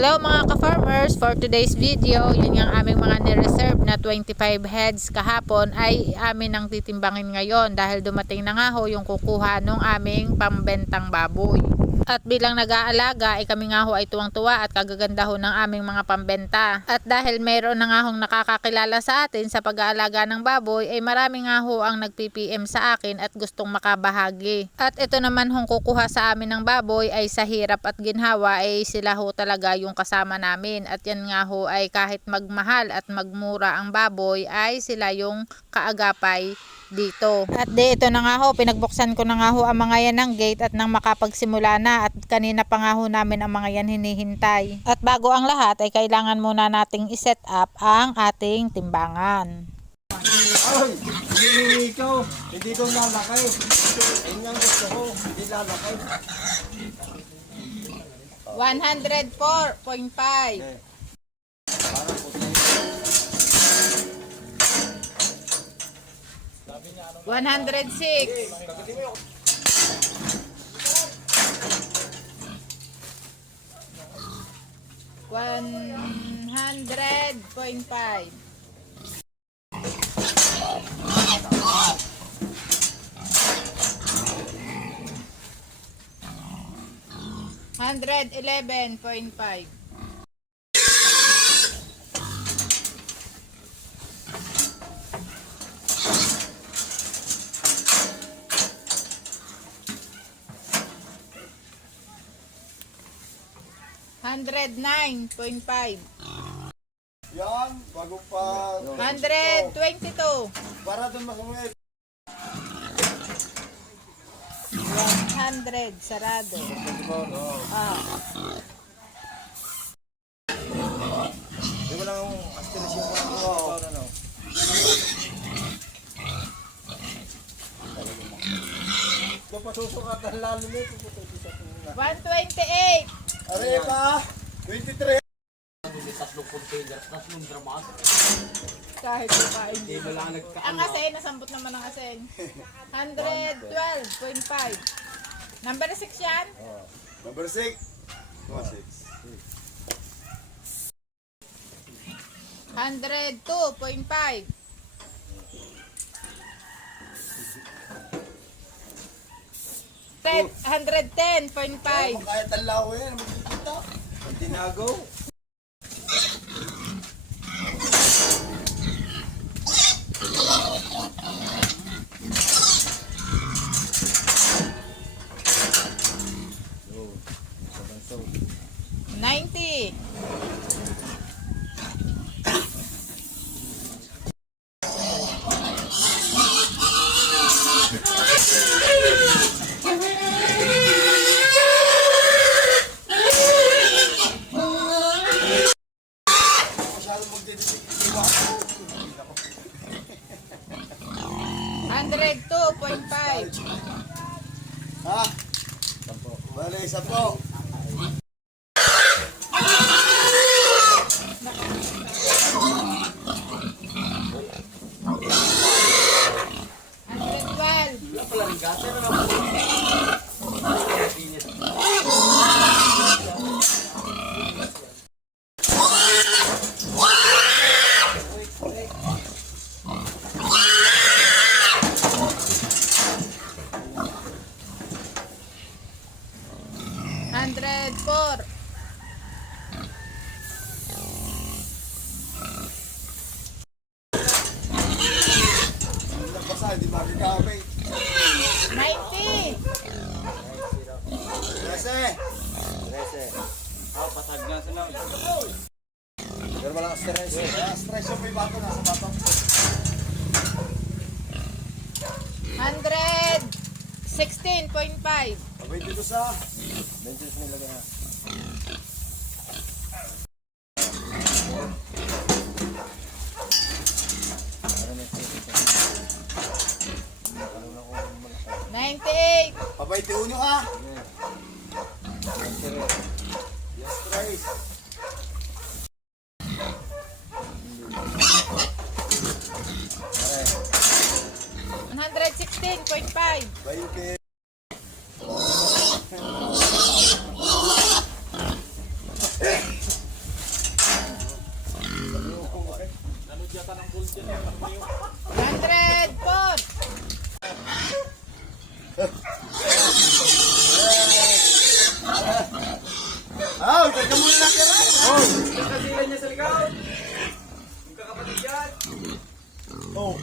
Hello mga ka-farmers, for today's video, yun yung aming mga nireserve na 25 heads kahapon ay amin ang titimbangin ngayon dahil dumating na nga ho yung kukuha ng aming pambentang baboy. At bilang nag-aalaga ay kami nga ho ay tuwang-tuwa at kagaganda ho ng aming mga pambenta. At dahil mayroon na nga hong nakakakilala sa atin sa pag-aalaga ng baboy ay marami nga ho ang nag-PPM sa akin at gustong makabahagi. At ito naman hong kukuha sa amin ng baboy ay sa hirap at ginhawa ay sila ho talaga yung kasama namin. At yan nga ho ay kahit magmahal at magmura ang baboy ay sila yung kaagapay dito. At ito na nga ho, pinagbuksan ko na nga ho ang mga yan ng gate at nang makapagsimula na at kanina pa nga ho namin ang mga yan hinihintay. At bago ang lahat ay kailangan muna nating iset up ang ating timbangan. Ay, hindi ikaw, hindi ito lalakay. Ayun ang gusto ko, hindi lalakay. 104.5 106 100.5 111.5 109.5 Yan, bago pa. 122 Para doon masungit. 100 sarado. Di mo lang aspiration ko ako. Ano? Ito pa susukat ang lalo nito. 128 Are pa, 23. kahit pa hindi ang asen, nasambot naman ang asen. 112.5 number 6 yan. Number 6. 102.5 110.5 Kahit ang lawa yan, magkikita. Ang tinagaw. $90 102.5 Ha? Bale, isa po. $104 Basta, hindi makikapay. 90 Kasi. Patag na sa lang. Pero walang stress. Stress yung may bato, nasa bato. 116.5 Abay dito sa. Benches nilagay na. Pabaytiun nyo ha. Yes, Trace. $116.5 20. po. Oh, teka muna natin. Oh, kasilan niya sa likod. Yung kakapatid yan. Oh.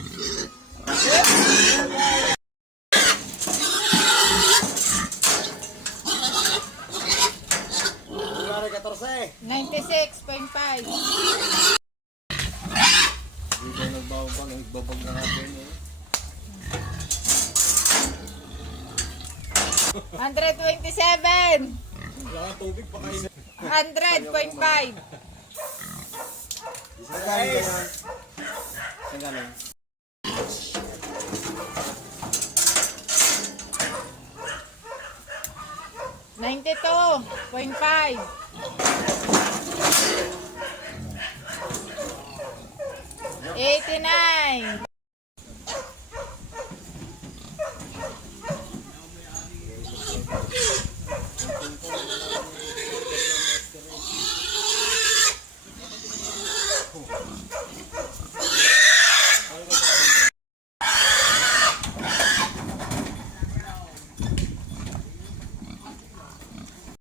Kulare 14. 96.5. Dito nagbawa pa, nagbabag na natin eh. 127. Wala kang tubig pa kayo. 100.5. Isang galing. Isang galing. 92.5.